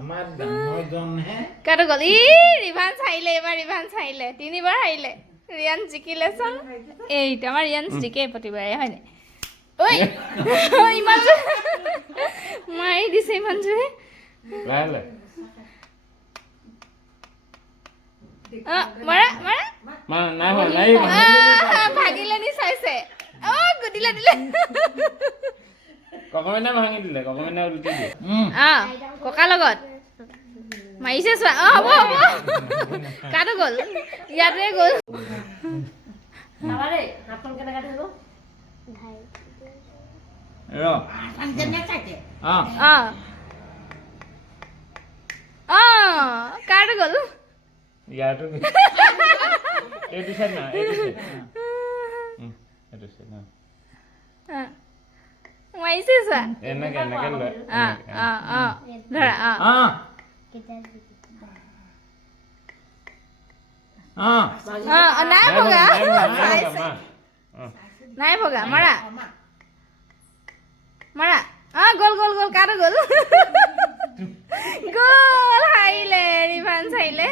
আমাৰ ডাঙৰজনহে কাটো গ'ল ই ৰিভান্স হাৰিলে এবাৰ ৰিভান্স হাৰিলে 3 বাৰ হাৰিলে ৰিয়ান জিকিলে চোন এইটো আমাৰ ৰিয়ান জিকে প্ৰতিবাৰে হয়নে ঐ ইমান মাৰি দিছে ইমান জোৰে লালে মাৰা মাৰা মা নাই ভাগিলে নি চাইছে গুদিলে দিলে ককমেনা ভাঙি দিলে ককমেনা উলটি দিয়ে ককা লগত মাৰিছে চোৱা হ'ব হ'ব কাটো গ'ল ইয়াতে গ'ল নাবাৰে হাতখন কেনেকা ধৰিব ৰ পাঞ্জনে চাইছে কাটো গ'ল ইয়াতো এইটো চাই না এইটো চাই এইটো চাই না মাৰিছে চোৱা এনেকে এনেকে লৈ ধৰা নাই ভগা নাই ভগা মাৰা মাৰা গ'ল গ'ল গ'ল কাটো গ'ল গ'ল হাৰিলে ৰিভান্স হাৰিলে